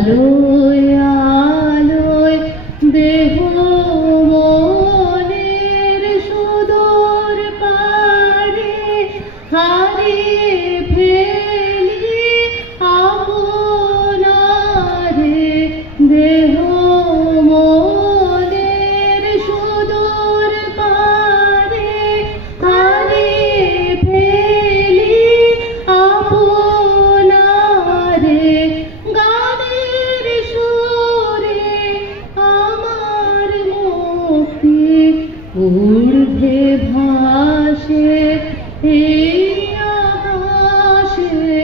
আলোয় ঊর্ধ্বে ভাসে এই আকাশে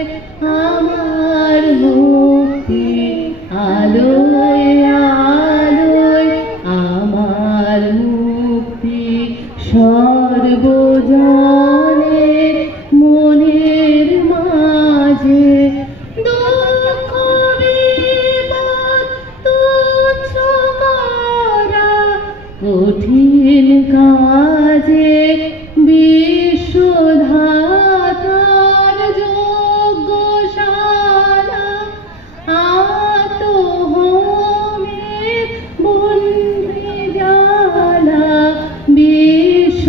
আমার মুক্তি আলোয় আলোয় আমার মুক্তি সর্বজনে মনের মাঝে কঠিন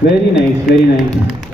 Very nice, very nice.